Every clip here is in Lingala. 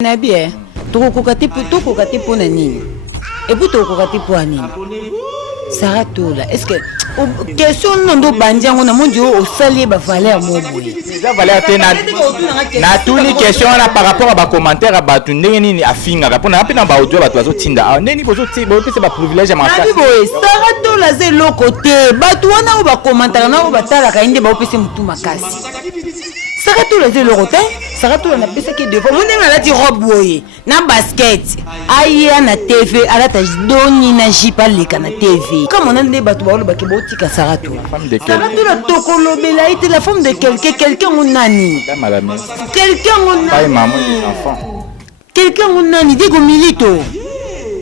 Na bien, tokokati pour nani. Et puis tokokati pour nani. Sarah Tola, est-ce que question ndo bandiango na mondio au sali ba valeur mo boye. Ça valeur tena na tous les questions là par rapport à ba commentaire à ba ndenge nini afinga pour na pena ba audio ba tozo tinda. Neni bozo tibo pe c'est ba privilège ma ça. Sarah Tola c'est le côté. Ba tuana ba commentaire na ba tala ka inde ba opesi mutu makasi. Sarah Tola c'est le côté. Sarah Tola na pesa ki devant mon ndenga la ti robe boye na basket aya na TV ala ta doni na jipa leka na TV comme on a des bateaux ba ke botika Sarah Tola tokolobela ite la femme de quelqu'un on nani quelqu'un on pas maman des enfants quelqu'un on nani digo milito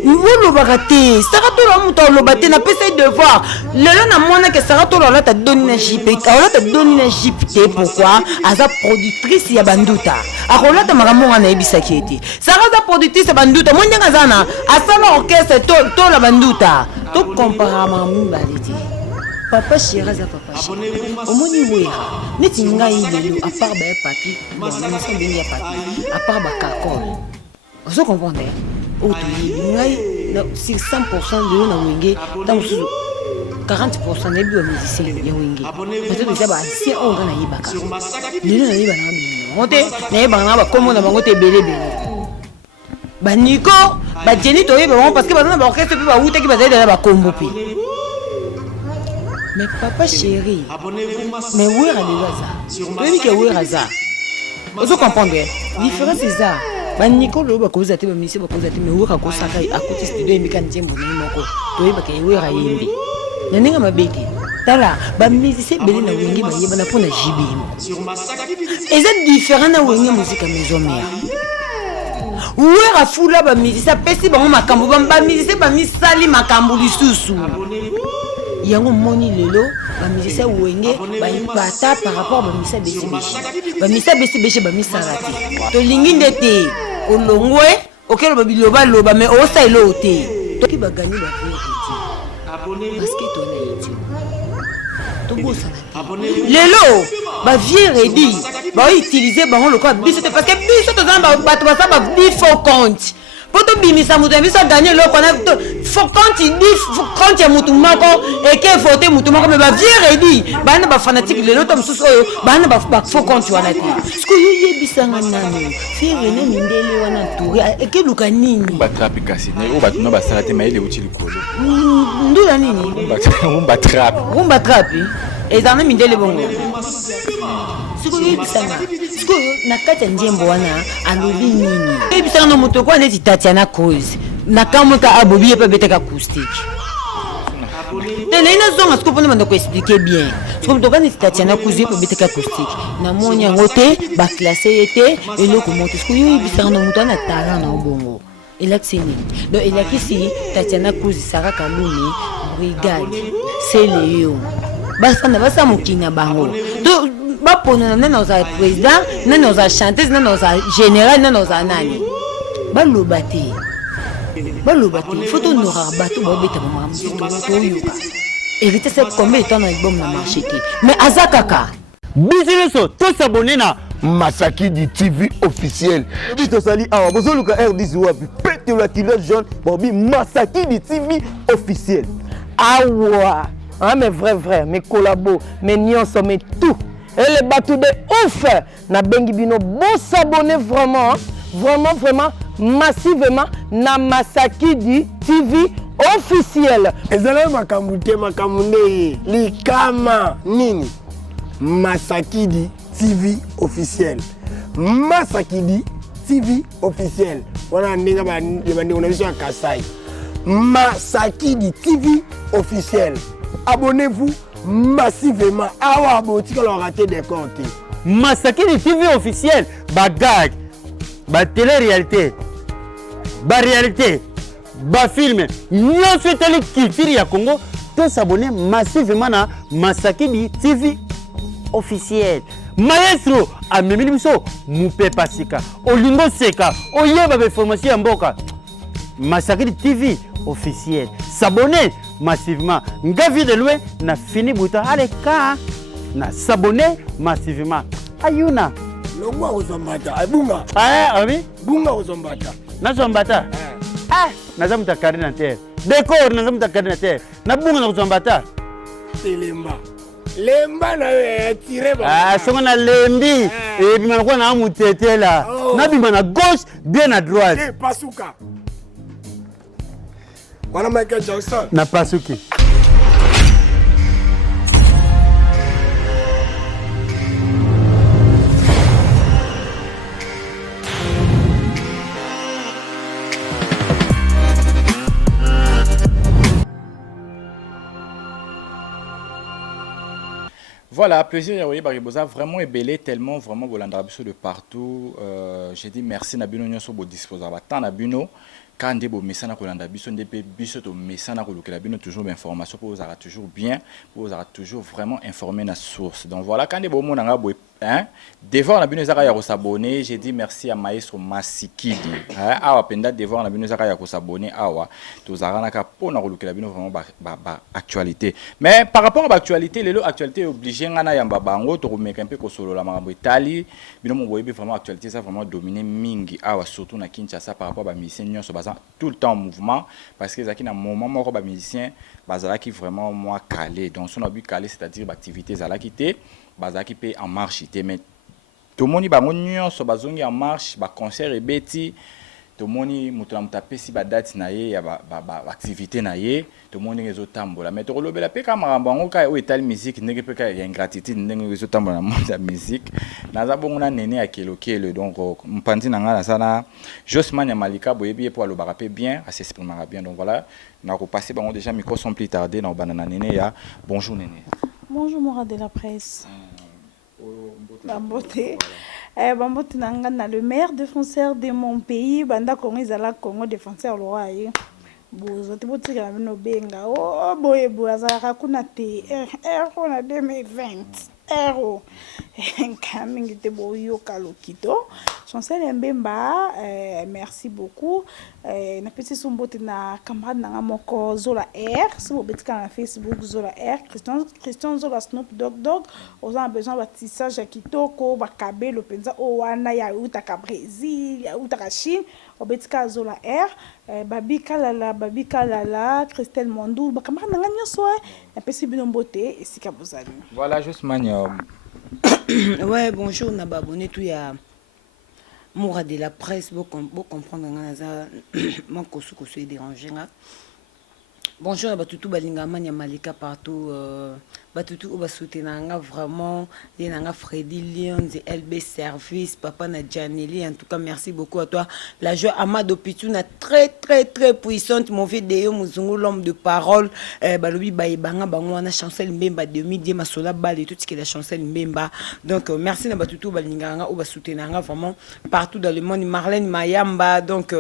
Wolo bagate Sarah Tola muta lobate na pesa devoir lelo na mona que Sarah Tola la ta doni na jipe ala ta doni na jipe pourquoi aza productrice ya banduta akola ta maramonga na ebisa kieti Sarah za productrice ya banduta monye ngazana asala orchestre to la banduta to comparama mbaliti papa chéri za papa chéri omoni wera neti ngai lelo à part ba papi bon na so bengi ya papi à part ba kakol vous comprenez sur 100% de na wenge dans 40% de bio musicien ya wenge peut-être que ça va si on va na yibaka ni na yiba na monte na yiba na ba komo na bango te belé ba Nico ba Jenny to yiba parce que ba na ba orchestre pe ba wuta ki ba zaida na ba kombo pe mais papa chéri mais où est la oui que où est ça vous comprenez différence c'est ça ba Nicolas ba koza te ba misi ba koza te me wura ko saka akuti studio emika njembo na moko to yeba ke wera yembi na ninga mabeki tala ba musicien bele na wengi ba yeba na pona jibimo eza différent na wengi musique maison mère wera fula ba musicien pesi ba makambo ba musicien ba misali makambo lisusu yango moni lelo ba musicien wenge ba impata par rapport ba musicien besi ba misarati to lingi ndete olongwe okelo ba biloba loba mais o sa ilo te to ki ba gagner ba vie parce que to na yiti to bosa lelo ba vie ready ba utiliser bango lokwa biso te parce que biso to zamba ba to ba ba bifo compte poto bimisa mutu biso gagner lokwa na faut quand il dit quand ya mutu mako et que voter mutu mako mais ba vie ready ba na ba fanatique lelo to msusu oyo ba na ba faut compte wana te ce que ye bisanga nani fire ne mindele wana touri et que luka nini ba trapi kasi ne o ba tuna ba salate maile utili kolo ndula nini rumba trapi ezana mindele bongo siko ye bisanga siko na kati ya njembo wana alobi nini ye bisanga no moto kwa neti Tatiana cause na kamwe ka abobi ye pa beteka acoustique tele ina zonga siko pone mando ko expliquer bien siko moto kwa neti Tatiana cause ye pa beteka acoustique na monya ngote ba classer yete eloko moto siko ye bisanga no moto na talent na bongo elakseni donc elakisi Tatiana cause Sarah Kalumi brigade c'est Léo basa mokina bango to bapona nana oza président nana oza chanteuse nana oza général nana oza nani baloba te il faut honorer bato babeta ba mamuto yoka hérité c'est combien de temps na album na marché te mais azakaka business to s'abonner na Masakidi TV officiel. Bito sali awa bozoluka R10 wapi pete la kilo jaune bobi Masakidi TV officiel. Awa ah mais vrai mais collabo mais nyonso mais tout et les bateaux de ouf na bengi bino bon s'abonner vraiment massivement na Masakidi TV officiel. Ezala makamune likama nini Masakidi TV officiel. Masakidi TV officiel. Wana ndinga ba ndinga na Kasai. Masakidi TV officiel. Abonnez-vous massivement. Awa botika lo rater des comptes. Masakidi TV officiel. Ba gag. Ba télé-réalité. Ba réalité. Ba film. Nous souhaitons culture ya Congo. Tous s'abonner massivement na Masakidi TV officiel. Maestro amemili biso mupe pasika olingo seka oyeba be formation ya mboka Masakidi TV officiel s'abonner massivement ngavi de loin na fini buta allez ka na s'abonner massivement ayuna Longwa ozamata abunga ah oui bunga ozombata nazombata naza mutu akari na terre décor naza mutu akari na terre nabunga na kozombata telemba lemba na yo tire songo na lembi ebima nakuwa na mutetela nabima na gauche bien à droite pasuka wana Michael Jackson na pasuki. Voilà, plaisir, oui, Baribosa, vraiment ébellé, tellement, vraiment, Bolandrabiso de partout. J'ai dit merci, Nabino, Nyoso, Bo disposable. Tant Nabino, quand des beaux messages à Bolandrabiso, des biso, de messages à Bolandrabiso, toujours d'informations pour vous avoir toujours bien, pour vous avoir toujours vraiment informé de la source. Donc voilà, quand des beaux mots, devant la Bunezara ya s'abonner, j'ai dit merci à Maestro Masikidi. Awa penda devant la Bunezara ya s'abonner, awa tozara naka pour na ruluka la bino vraiment actualité. Mais par rapport à l'actualité, les actualité est obligé ngana yamba bango to remeka un peu ko solo la marambo Italie, bino mo boyebi vraiment actualité ça vraiment dominé mingi awa surtout na Kinshasa par rapport à musiciens nyonso baza tout le temps en mouvement parce que zaki na moment moko ba musicien bazala qui vraiment moi calé. Donc son but calé c'est-à-dire activité zala qui té bazaki pe en marche ité mais tout moni bango nyonso bazongi en marche ba concert ebeti tout moni mutula mutapesi ba date na ye ya ba activité na ye tout moni rezo tambola mais to lobela pe ka marambo ngo ka o etali musique ndenge pe ka ya ingratitude ndenge rezo tambola na monde ya musique naza bongo na nene ya kelokele donc mpanzi na ngala sana Josman ya Malika boyebi pour alobaka pe bien à s'exprimer bien donc voilà na ko passer bango déjà micro sans plus tarder na banana nene ya bonjour nene. Bonjour Mora de la presse. Bambote. Bambote nanga le meilleur défenseur de mon pays, banda Congo izala Congo défenseur roi. Bozo te botika na bino benga. Oh boye boazaka kuna te euro na 2020. Euro. Coming te boyo kalokito. Chancel Mbemba, merci beaucoup. Na petit sombote na camarade na moko Zola R, si vous betika na Facebook Zola R, Christian Zola Snoop Dogg, on a besoin de tissage kitoko, bakabe lo penza o wana ya utaka Brésil, ya utaka Chine, obetika Zola R, Babi Kalala, Christelle Mondou, bakamara na nyoso na petit binombote esika bozali. Voilà juste mania. Ouais, bonjour na babonné tout ya Moura de la presse, vous comprendre mon kosu est dérangé. Bonjour à Batutu Balingama Malika partout. Batutu Obasutenanga vraiment. Yenanga Freddy Lyon, LB Service, Papa Nadjaneli. En tout cas, merci beaucoup à toi. La joie Amado Pituna très puissante. Mon vidéo, Mouzungu, l'homme de parole. Balobi Baïbanga, Bangwana, Chancel Mbemba, 2010, Masola Bal et tout ce qui est la Chancel Mbemba. Donc, merci à Batutu Balingama Obasutenanga vraiment partout dans le monde. Marlène Mayamba. Donc,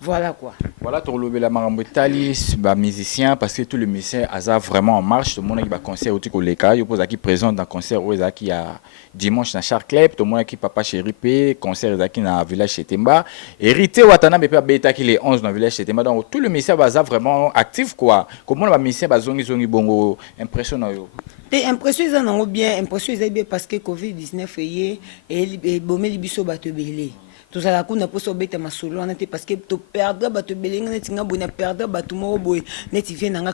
voilà quoi. Voilà, tu as la Marambo Italie, musicien. Parce que tout le musicien a vraiment en marche. Tout le monde qui va concert au Tikoleka, il pose qui présent dans concert où il y a dimanche dans chaque club. Tout le monde qui papa chéri P, concert qui dans village chez Temba. Hérité Watana Bepa Beta qui les 11 dans le village chez Temba. Donc tout le musicien va vraiment actif quoi. Comment le musicien va zongi bongo impressionnant yo. Et impressionnant bien, impressionnant bien parce que Covid-19 et bomé libiso batebele. Tout ça là qu'on a posé au bête ma solo on était parce que tu perdre bateau belinga netinga bona perdre bateau mo boy neti vient nanga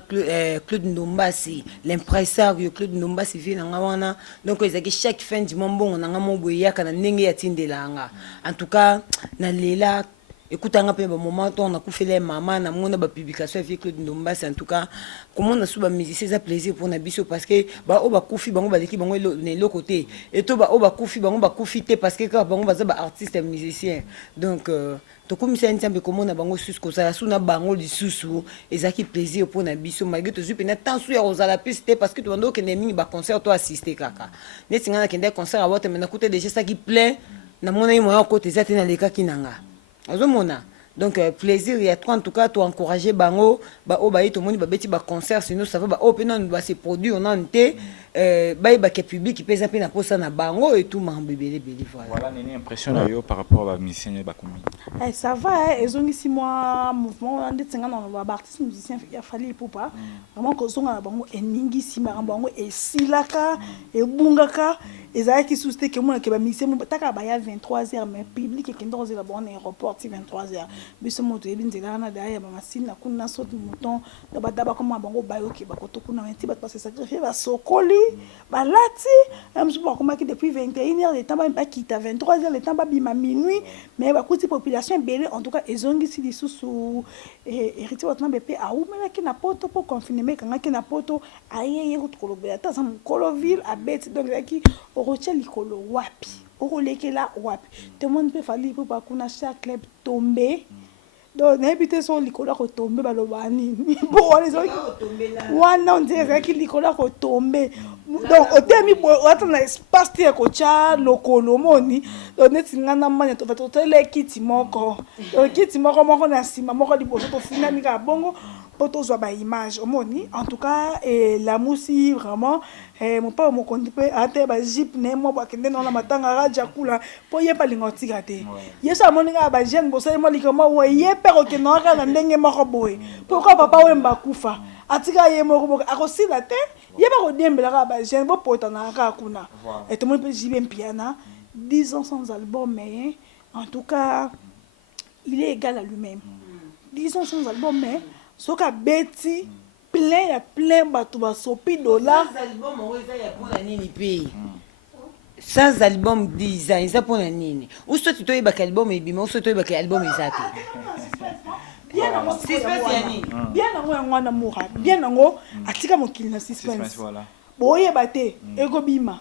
Claude Ndombasi l'impresario Claude Ndombasi vient nanga wana donc ils a chaque fin du mois nanga mo boy ya kana ndenge ya tindelanga en tout cas na lela écoute un peu moment on a fait les maman na mona ba publication avec Claude Ndombasi en tout cas comment on a sous ba musicien ça plaisir pour na biso parce que ba o ba kufi bango ba leki bango le côté et to ba o ba kufi bango ba kufité parce que quand bango ba za ba artiste et musicien donc to comme ça ensemble comment na bango sus ko ça sous na bango li susu ezaki plaisir pour na biso malgré to zupe na temps sou ya rozala piste parce que to ndo ke nemi ba concert to assister kaka netinga na kende concert a wote mais na côté déjà ça qui plaît na mona yi moya côté ça na leka kinanga azomona donc plaisir il y a toi en tout cas to encourager bango ba o ba yi to moni ba beti ba concert sinon ça va ba o pe non ba se produire on ante bayebaka public mpeza mpe na posa na bango et tout mambo ebele voilà. Voilà, nini impression na yo par rapport à musicien bakomi. Ça va, ezongisi moi mouvement ndeti nga na ba artiste musicien ya fali popa. Vraiment ko zonga na bango eningisi makambo bango esilaka, ebungaka, ezalaki susté ke mona ke ba musicien taka ba ya 23h mais public ke ndo zela bon aéroport 23h. Biso moto ebinzela na derrière ba masine na kuna saute mouton, da ba daba comme bango bayoki ba koto kuna menti ba passer sacrifier ba sokoli, ba lati, même si ba komaki depuis 21h le temps ba kita 23h le temps ba bima minuit, mais ba kuti population belé en tout cas ezongisi lisusu héritier watna bepé a umela ki na poto pour confiner kanga ki na poto ayeye kutkolobe ta sam koloville a bête donc yaki oroche likolo wapi orolekela wapi tout le monde peut fali pour pas kuna chaque club tomber donc n'habite son likolo ko tomber baloba nini bon les autres wana on dirait que likolo ko tomber donc au demi attends na espace te ko cha lokolo moni donc neti ngana manya to fato tele kiti moko donc kiti moko na sima moko liboso to fina ni ka bongo poto zo ba image omoni en tout cas la musi vraiment mon père mon kondi pe ate ba jeep ne mo ba kende na matanga raja kula po ye pa lingoti gate yesa moni nga ba jeune bo sai mo likoma wo ye pe ko ke no ka na ndenge moko boy pourquoi papa we mba kufa atika ye moko boka akosila te ye ba ko dembela ka ba jeune bo pota na ka kuna et tout le monde peut jibe piana 10 ans sans album mais en tout cas il est égal à lui-même 10 ans sans album mais soka beti plein bato basopi dollar sans album 10 ans eza mpona nini uso ti toyebaka album ebima uso toyebaka album eza te bien nango yango wana mora bien nango atika mokili na suspense boyeba te ekobima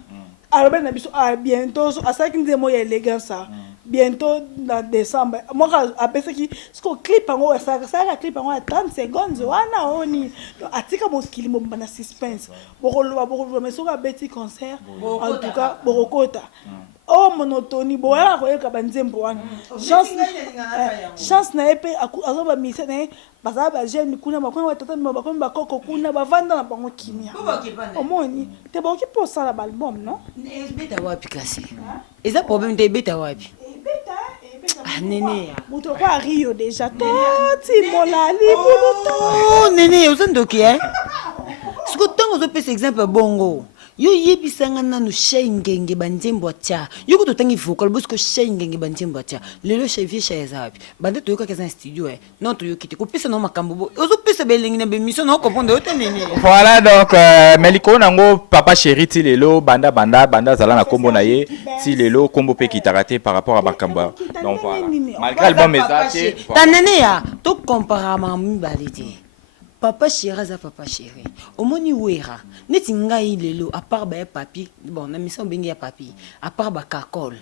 alobe na biso bientôt asalaki nzembo ya élégance bientôt dans décembre moi apesaki siko clip yango asalaka clip yango ya 30 secondes wana oni atika mokili mobimba na suspense bokoloba mais soki abeti concert en tout cas bokokota monotonie boyaka koyeka banzembo wana chance na ye mpe azoba mise na ye bazala bajeune kuna bakomi batata bakomi bakoko kuna bavanda na bango kimia omoni te bakoki mpe osala baalbum non ebeta wapi kasi eza problème te ebeta wapi nene moto kwa rio déjà toti molali buluto nene oza ndoki siko ntango ozopesa exemple bongo yo yebisanga nanu shai ngenge banzembo atia yo ko totangi vocal bosiko shai ngenge banzembo atia lelo shai vie shai za wapi bande to yoka keza studio non to yokite ko pesa no makambo bo ozo pesa belengi na bemission na comprendre yo tenene voilà donc meliko nango papa chéri ti lelo banda zala na kombo na ye ti lelo kombo pe kitarate par rapport à makambo donc voilà malgré album ezate tanene ya to compara mamu balite papa chéri za papa chéri omoni wera neti ngai lelo à part ba papi bon na mission bengi ya papi à part ba kakol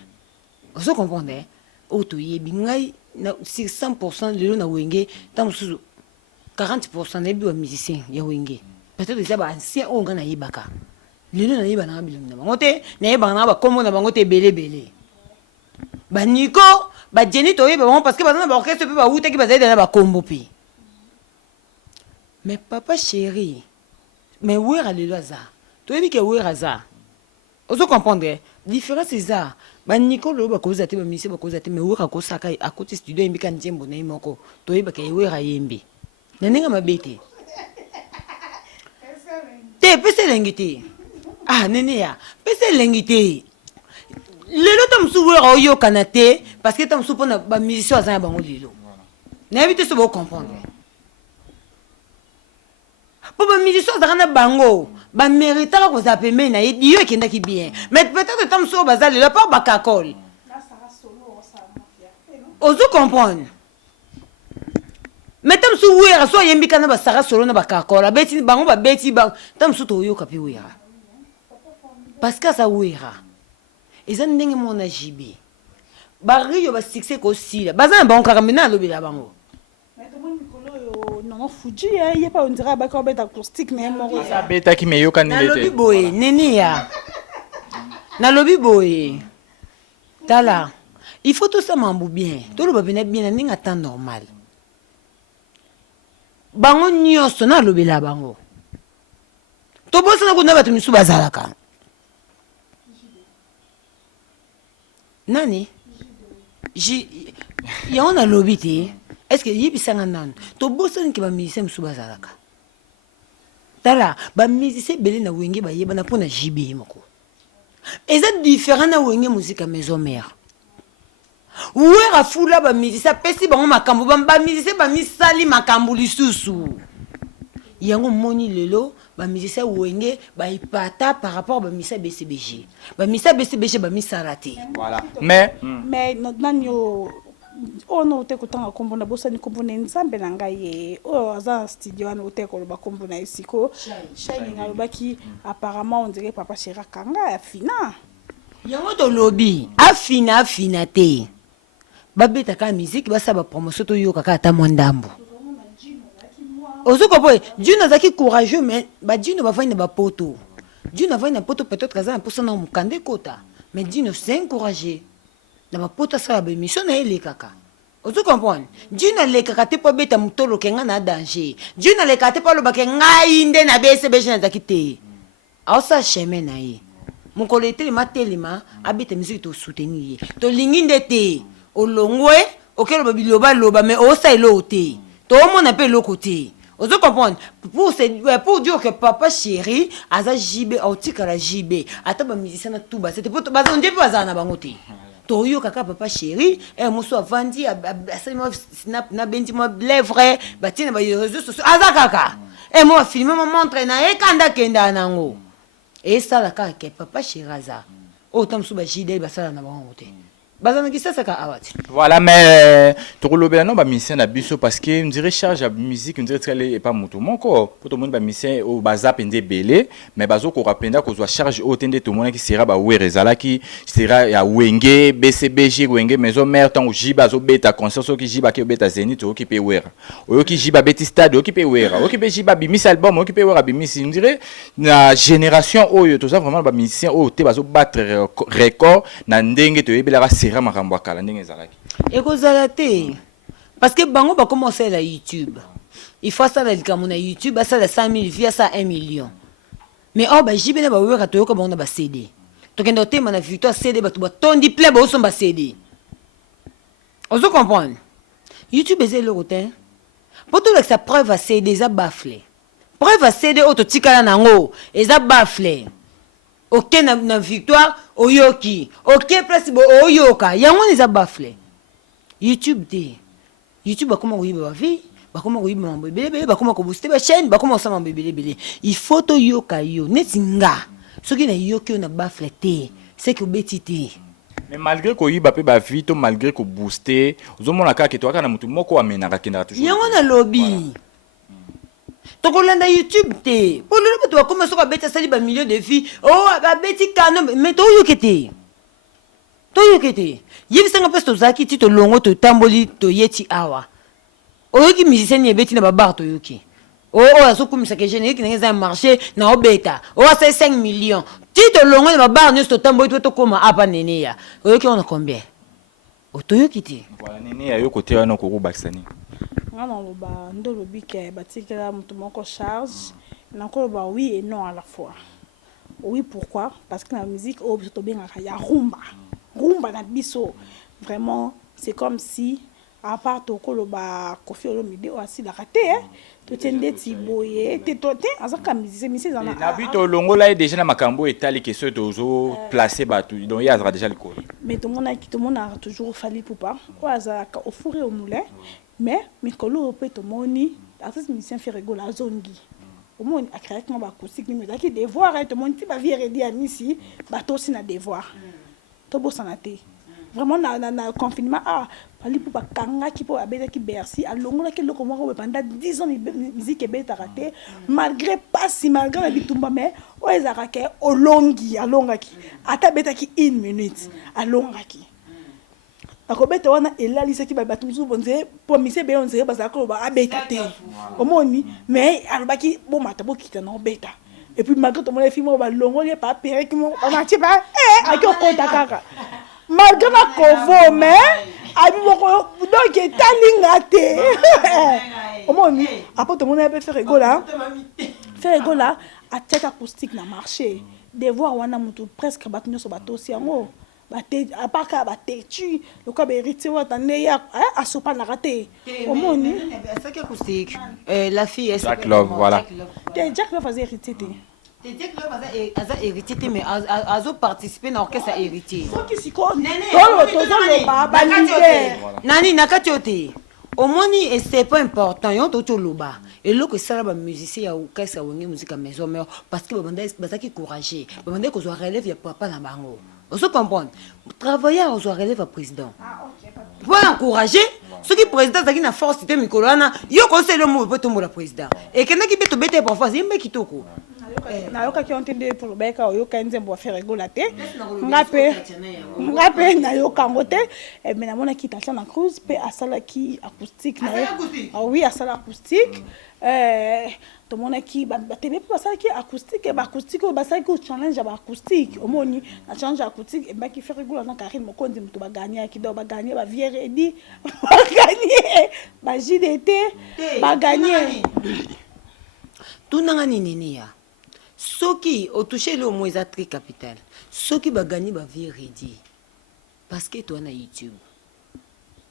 ozo comprendre auto yebi ngai na 100% lelo na wenge tam suzu 40% na bi wa musicien ya wenge peut-être ça ba ancien on ngana yibaka lelo na yiba na bilingi na bango te na yiba na ba komo na bango te belé ba Nico ba Jenny to yiba parce que ba na ba orchestre pe ba wuta ki ba zaida na ba kombo pe. Mais papa chéri, mais où est le hasard? Tu dis que où est le hasard? Vous comprenez? Différence c'est ça. Bah Nicolo ba cause ate ba misi ba cause ate mais où est ko saka à côté studio imbi kan njembo na imoko. Tu dis ba ke où est yembi. Naninga mabete. Te pese lengite. Nene ya, pese lengite. Lelo tam su wera oyo kanate parce que tam su pona ba musicien azanya bango lelo. Na éviter ce vous comprendre. Pour les musiciens, ça bango, ba mérite qu'on s'appelle mais na Dieu qui n'a qui bien. Mais peut-être tam so bazal le pas bakakol. Ozo comprendre. Mais tam so wera so yembi kana ba sara solo na bakakol. Beti bango ba beti ba tam so to yo kapi wera. Parce que ça wera. Ezan ndenge mona jibi. Ba rio ba succès ko si. Bazan bango karamena lobi la bango. Non, Fuji, il n'y a pas on dirait avec un bête acoustique, mais ça bête qui me yoka ni na lobby boy, nene ya. Na lobby boy. Tala. Il faut tout ça m'embou bien. Tout le babine bien ninga temps normal. Bango nyonso na lobby la bango. to bosa na kuna bato misu bazalaka nani yango na lobi te est ce que yebisanga nanu to bosa ni ke ba musicien misu bazalaka tala ba musicien belé na wenge ba yeba na pona JB moko eza différent na wenge musique à maison mère ouera fula ba musicien pesi bango makambo ba musicien ba misali makambo lisusu yango moni lelo ba musicien wenge ba ipata par rapport ba musicien BCBG ba musicien BCBG ba misarate voilà mais nanyo ono te kutanga kombo na bosa ni kombo na nzambe na ngai aza studio wana te ko ba kombo na isiko shine na baki apparemment on dirait papa Chira Kanga ya fina yango to lobby afina te babeta ka musique basa ba promotion to yoka ka ta mondambo ozuko boy Dieu zaki courageux mais ba Dieu va faire ba poto Dieu va faire poto peut-être kaza pour ça na mukande kota mais Dieu s'est encouragé na ba poto ça ba mission na ele kaka ozu comprendre Dieu na le kaka te po beta mutolo kenga na danger Dieu na le kaka te po lo ba kenga inde na BCBG na zaki te a ça chemin na ye mukolo etelema telema abeta musique to soutenir to linginde te olongwe okelo ba biloba loba mais o ça elo te to mona pe lo côté ozo comprendre pour dire que papa chéri aza JB autika la JB ata ba musicien na tuba c'était pour ba on dit pas ça na bango te to yo kaka papa chéri e muso avandi asema snap na bendi mo lèvre ba tina ba réseaux sociaux aza kaka e mo filmer mo montre na e kanda kenda nango e sala kaka papa chéri aza autant so ba JD ba sala na bango te voilà mais tokolobela no ba musicien na biso parce que on dirait charge à musique on dirait que pas mutu moko pour tout le monde ba musicien au bazap ende belé mais bazo ko rapenda ko zo charge au tende tout le monde qui sera ba werezala qui sera ya wenge BCBG wenge maison mère tant jiba zo beta concert qui jiba ki beta zenith o ki pe wera o ki jiba beti stade o ki pe wera o ki pe jiba bimis album o ki pe wera bimis on dirait na génération oyo tout ça vraiment ba musicien o te bazo battre record na ndenge to yebela makambo akala ndenge ezalaki ekozala te parce que bango ba commencer la YouTube il faut ça la likambo na YouTube ça la 100 000 via ça 1 million mais oh ba jibena ba weka to yoka bango ba CD to kendo tema na victoire CD ba to ba tondi plein ba osomba CD ozo comprendre YouTube ezelo kote poto la sa preuve à CD za bafle preuve à CD auto tikala nango eza bafle ok na victoire oyoki ok place bo oyoka yango neza bafle YouTube te YouTube bakoma koyiba ba vie bakoma koyiba mambo belebele bakoma ko booster ba chaîne bakoma osama belebele il faut to yoka yo netinga soki na yoki na bafle te c'est que beti te mais malgré koyiba pe ba vie to malgré ko booster ozomona kaka to aka na mutu moko amenaka kenda toujours yango na lobby tokolanda YouTube te pour le bato bakoma soka beta sali ba millions de filles oh ba beti kano mais to yokete yebisanga pese tozalaki ti tolongo totamboli toyeti awa oyoki musicien ebeti na babar toyoki oyo azokumisa ke jeune yoki ndenge eza marché na obeta oyo asali 5 millions ti tolongo na babar nyonso totamboli to tokoma apa nene ya oyoki wana combien otoyoki te voilà nene ya yo kote wana kokobakisa nini nga naloba ndolobi ke batikela moto moko charge nakoloba oui et non à la fois oui pourquoi parce que la musique oyo biso tobengaka ya rumba na biso vraiment c'est comme si à part tokoloba Koffi Olomide oyo asilaka te totende ti boye te azaka musicien na bito longola ye déjà na makambo etali question tozo placer bato donc il y a déjà le code mais tout le monde a toujours fallu poupa oyo azalaka au four et au moulin mais mikolo pe to moni artiste musicien fait rigoler azongi au moins akréatement ba acoustique ni mais qui devoir to moni ti ba vie redi amisi ba to si na devoir to bosana te vraiment na confinement bali pour ba kanga ki po abeta ki Bercy alongola ki loko moko pendant 10 ans musique ebeta raté malgré pas si malgré la bitumba mais o ezaka ke alongaki ata beta ki 1 minute alongaki akobeta wana elalisa ki bato musu bonze po mise be onze bazaka ko ba abeta te omoni mais alobaki bo mata bo kita na obeta et puis malgré tout mon film ba longole pa pere ki mo ba ti ba aki okota kaka malgré na kovo mais abi boko donc etalinga te omoni apo to mon be faire rigola atiaka acoustique na marché devoir wana mutu presque bato nyonso batosi yango apaka batetu lokola baheritier wata nde ya asopanaka te omoni asaki acoustique la fille Jack Love, voilà. Jack Love aza héritier te aza héritier mais azo participer na orchestre ya héritier soki sikoyo tozoloba balider nani na kati yo te omoni et c'est pas important yo totoloba eloko esala bamusicien ya orchestre ya wenge musique ya maison mère parce que bazaki courageux babandaki kozwa relève ya papa na bango ozo comprendre travailler ozwa relève ya président pour encourager ceux qui président azalaki na force te mikolo wana yo kosele mo po tombola président ekendaki mpe tobete parfois yembe kitoko nayokaki yo nte nde pour bayeka oyoka nzembo affaire egola te nga mpe nayoka yango te me namonaki Tatiana Cruz mpe asalaki acoustique na ye oui asala acoustique tomonaki batebe mpe basalaki acoustique baacoustique oyo basalaki o challenge ya baacoustique omoni na challenge ya acoustique ebaki faire egola na Karine Mokonzi moto baganyaki donc baganye bavie redi baganye bajdt baganye tunanga nini ya soki otouché le moins à très capital soki bagani ba vie redi parce que toi na YouTube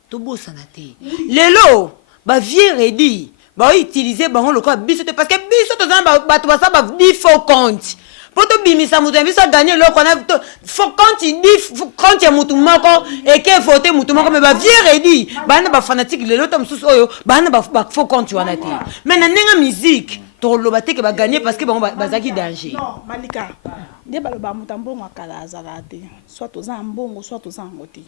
to bosana te lelo ba vie redi ba utiliser bango lokola biso te parce que biso to zana bato basa ba di faux compte poto bimisa mutu biso gagner loko na faux compte di compte ya mutu moko et que voter mutu moko mais ba vie redi bana ba fanatique lelo to mususu oyo bana ba faux compte wana te mais na nenga musique toloba te ke ba gagner parce que bango bazaki danger non malika nde baloba moto mbongo akala azala te soit toza mbongo soit toza ngo te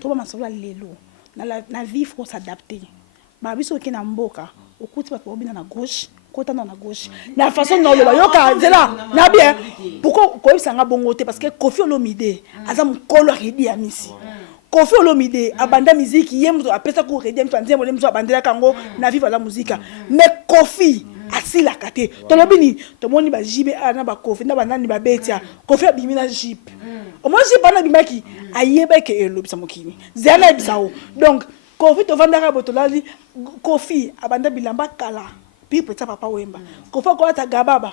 toba masolo lelo na vie faut s'adapter ba biso ki na mboka okuti bato babina na gauche kota na gauche na façon non loba yoka zela na bien pourquoi ko bisanga bongo te parce que Koffi Olomide aza mukolo redi ya misi Koffi Olomide abanda musique yemzo apesa ko redi mtu anzemo lemzo abandela kango na vivre la musique mais Koffi asila kate tolobini tomoni ba jibe ana ba Koffi na banani ba betia Koffi abimina jip au moins jipe ana bimaki ayeba ke elobisa mokini zela ebisao donc Koffi to vandaka botolali Koffi abanda bilamba kala pipe ta papa wemba Koffi ko ata gababa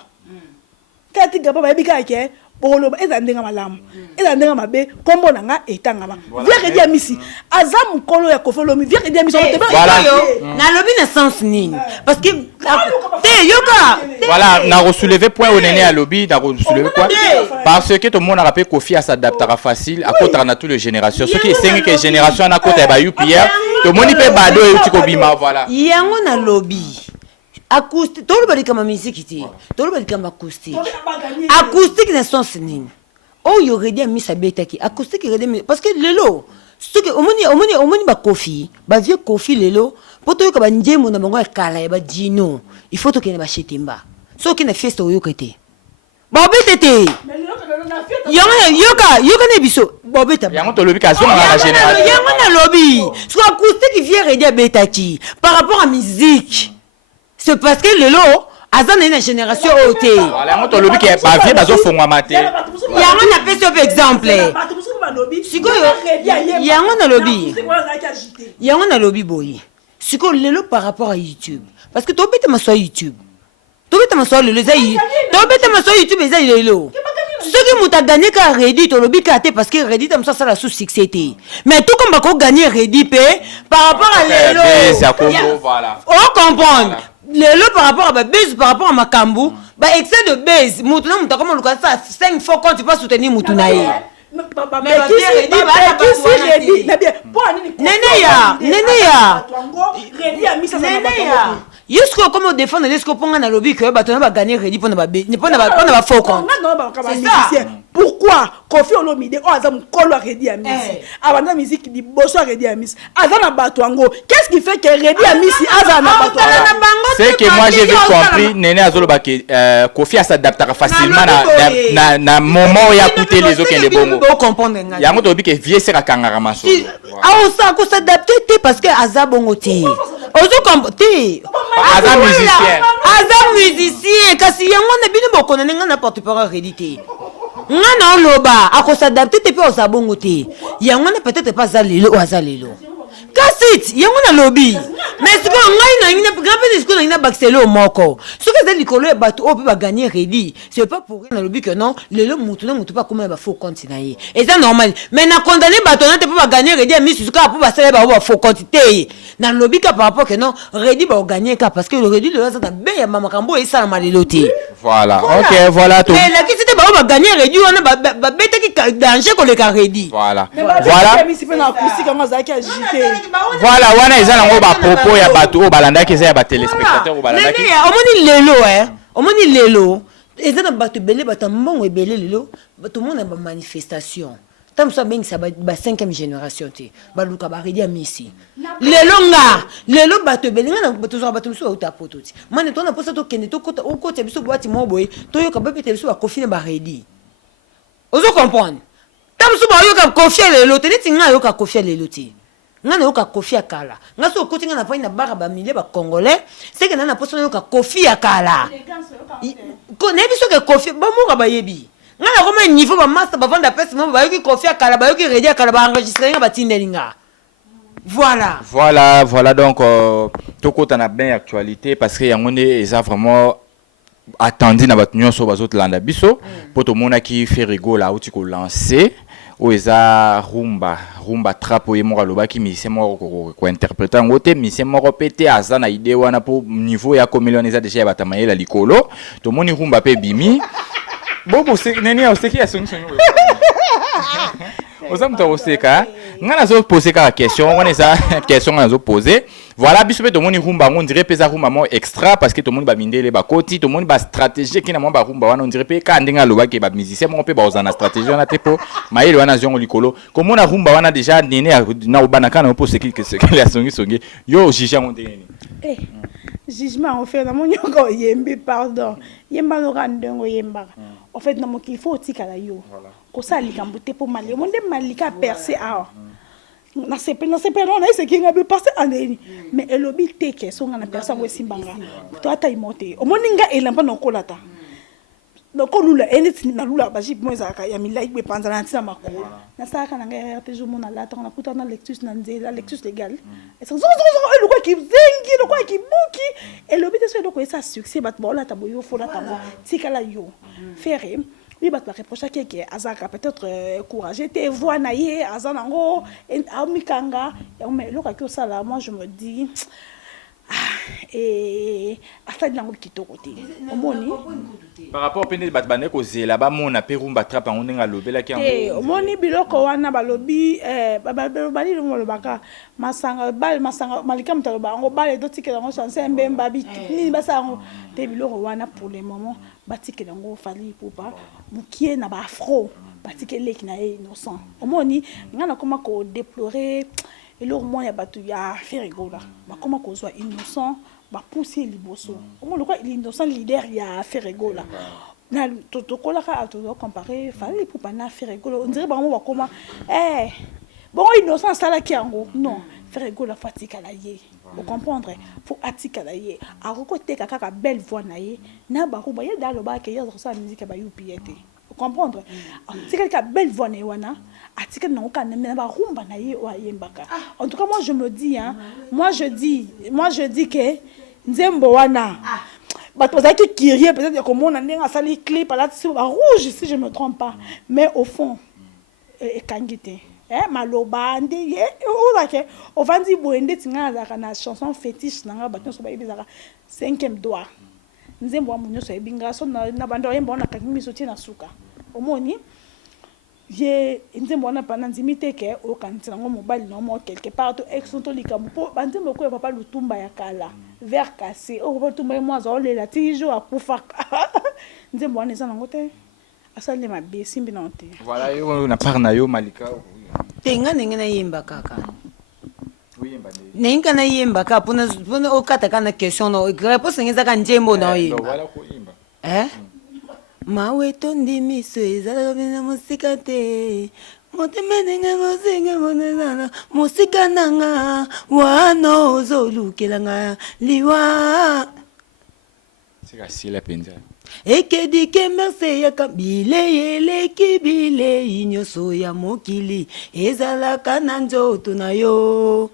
kati gababa ebika ke bolo eza ndenga malamu eza ndenga mabe kombo nanga etangama vieke dia misi azam kolo ya Koffi Olomide vieke dia misi voilà na lobi na sens nini parce que te yoka voilà na resoulever point au néné à lobby na resoulever quoi parce que tout le monde a rappelé Koffi à s'adapter facile à côté na toutes les générations ce qui est 5 génération na côté ba UPR tout le monde peut bado et tu kobima voilà yango na lobby acoustique tout le bali kama musique ti tout le bali kama acoustique acoustique na sens nini oh yo redia misa betaki acoustique redia parce que lelo ce que omoni ba Koffi ba vieux Koffi lelo poto yo ka ba njemo na bango ya kala ya ba dino il faut to kene ba chetemba so kene fiesta yo kete ba betete yoka ne biso ba beta yango to lobby ka zo na génération yango na lobby so acoustique vient redia betaki par rapport à musique. C'est parce que le lot, Azan est une génération OT. Voilà, on te lobby qui est pas vieux, bazo fongwa maté. Il y a un appel sur exemple. Siko il y a un lobby. Il y a un lobby boy. Siko le lot par rapport à YouTube. Parce que tu bête ma sur YouTube. Tu bête ma sur le zaï. Tu bête ma sur YouTube zaï le lot. Ce qui m'a gagné quand Reddit, tu lobby katé parce que Reddit comme ça la sous succès. Mais tout comme bako gagner Reddit par rapport à le lot. C'est à Congo voilà. On comprend. Le par rapport à base par rapport à Makambu bah excès de base mutuna muta comme le ça 5 fois quand tu pas soutenir mutunaï Yusko comme défendre les scopons na lobby que bato na ba gagner ready pour na ba faux compte. C'est ça. Pourquoi Koffi Olomide o azam kolo ready à Miss. Abanda musique di bosso ready à Miss. Azana bato ngo. Qu'est-ce qui fait que ready à Miss azana bato? C'est que moi j'ai vite compris Néné azoloba que Koffi a s'adapter facilement na moment ya écouter les autres les bongo. Yango to bi que vieux sera kangara maso. Ah on ça ko s'adapter parce que azabongo te. Ozo compter. Aza musicien kasi yango na bino bokona nga na porte-parole réalité. Nga na loba ako s'adapter te pe osabongo te. Yango na peut-être pas zalelo ou azalelo. Kasit yango na lobby. Mais ce que ngai na ina grand peu discours na ina baxelo moko. Ce que eza likolo ya bato oyo mpe bagagner redi c'est pas pour rien nalobi que non lelo motu na motu mpe akoma na bafaux compte na ye eza normal mais na condamné bato na te mpe bagagner redi ya misusu kaka mpo basala bango bafaux compte te nalobi ka par rapport que non redi baogagner ka parce que le redi lelo aza na be ya makambo esalama lelo te voilà ok voilà tout mais lakisi te bango bagagner redi wana babetaki danger koleka redi voilà voilà wana eza nango bapropos ya bato oyo balandaki eza ya batelespectateur oyo balandaki omoni lelo eza na bato ebele bato ya mbongo ebele lelo bato omona bamanifestation ta mosu abengisa ba 5e génération te baluka baredi ya misi lelo bato ebele nga na tozwaka bato mosusu bauta poto ti mane tona mposa tokende okotya biso bwati moko boye toyoka bapeta biso bakofi na baredi ozo comprendre ta mosusu bayoka kofi ya lelo te neti nga ayoka kofi ya lelo te nga nayoka kofi ya kala nga so okoti nga na pai na baka bamilie bacongolais seke na na mposa nayoka kofi ya kala nayebi soki kofi bamoka bayebi nga nakoma niveau bamaster bavanda pesi mo bayoki kofi ya kala bayoki redi ya kala baenregistre nga batindeli nga voilà donc tokota na bien actualité parce que yango nde eza vraiment attendi na bato nyonso bazolanda biso mpo tomonaki Ferrigola auti kolancer oyo eza rumba trap oyo moko alobaki musicien moko kointerprete yango te musicien moko mpe te aza na idée wana mpo niveau ya komeli wana eza deja ya bato mayela likolo tomoni rumba mpe bimi neni oseki ya songisongi oza moto akoseka nga nazopose kaka question wana eza question nga nazopose voilà biso mpe tomoni rumba yango ondire mpe eza rumba moko extra parce que tomoni bamindele bakoti tomoni bastratégie ekina mwa barumba wana ondire mpe kaka ndenge alobaki bamusicien moko mpe baoza na stratégie wana te mpo mayele wana azwi yango likolo komona rumba wana deja nene na obanaka na mpo sekele ya songisongi yo juge yango ndenge nini jugement en fait na monyoka oyembi pardon yemba loka ndenge oyembaka en fait na mokili faut otikala yo kosala likambo te mpo malika mo nde malika percé awa nasepeli non nayesekinga bien parce andeni mais elobi te ke songa na percé yango esimbanga to ata imo te omoni nga elamba nokola ta nokolula eneti nalula bajipe mo ezalaka ya milai gbe panzana na ntina makolo nasalaka na ngai rte jour mo nalataka nakuta na lectus na nzela lectus légal eloko kizengi eloko kibuki elobi te so eloko esa succès bato baolata boye ofolata ngo tikala yo fere oui bato bareprochaki eke azalaka peut-être courageux te voix na ye aza nango amikanga mais eloko aki osala moi je me dis asali nango kitoko te omoni par rapport pene bato bande kozela bamona mpe rumba trap yango ndenge alobelaki yango omoni biloko wana balobi balili molobaka masanga malika moto aloba yango bale ezotikela yango chanse mbemba nini basala yango te biloko wana pour le moment batikela yango Fally Ipupa mokie na baafro batikeleki na ye innocent omoni nga nakoma kodéplore eloko mwana ya bato ya Ferrigola bakoma kozwa innocent bapusi liboso omoni lokwa l'innocent leader ya Ferrigola na tokolaka tozo comparer Fally Ipupa na Ferrigola on dirait bango bakoma bongo innocent asalaki yango non Ferrigola faut atikala ye vous comprendre faut atikala ye akokoteka kaka belle voix na ye na baruba ye dalobaka ye azosala musique ba UPT comprendre c'est quelqu'un belle voix na wana atika na okana na barumba na ye wa yembaka en tout cas moi je me dis moi je dis que nzembo wana bato zaki kirie peut-être comme on a ndenge asali clip là sur rouge si je me trompe pas mais au fond ekangite maloba nde ye ozake ovandi boende tinga zaka na chanson fétiche nanga bato so ba ibizaka 5e doigt nzembo wa munyo so ebinga so na bando yembo na kakimi so tina suka omoni ye nzembo wana pana nzimite ke o kantina ngo mobile no mo quelque part to exonto likambo po banzembo ko papa lutumba ya kala vers cassé o papa lutumba mo azo lela tijo akufa nzembo wana eza nango te asali ma besimbi na te voilà yo na parna yo malika tenga ndenge nayemba kaka ndenge nayemba kaka mpona okata kaka na question no réponse ndenge ezaka njembo na oyemba mawe tondi miso ezalaka mpena mosika te motema ndenge mozinga monenana mosika nanga wana ozolukelanga liwa sikasila mpenza ekedike merse yaka bilei eleki bilei nyonso ya mokili ezalaka na nzoto na yo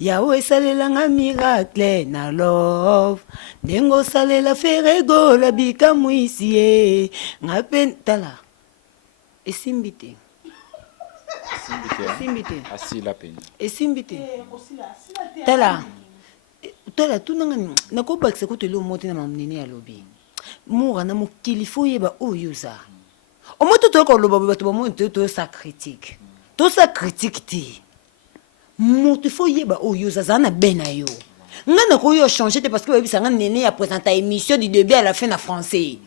yawe esalelanga miracle na love ndenge osalela feregola bikamwisi ye nga mpe tala esimbi te esimbi te tala tala tunanga nakobakisa koteli omoti na mamunene ya lobi mura na mokili fo oyeba oyo oza omoto toyoka oloba boye bato bamoni toyosa critique toyosa critique te moto fo oyeba oyo oza azala na be na yo nga nakoyo changer te parce que bayebisanga nene ya présenta émission du début à la fin na français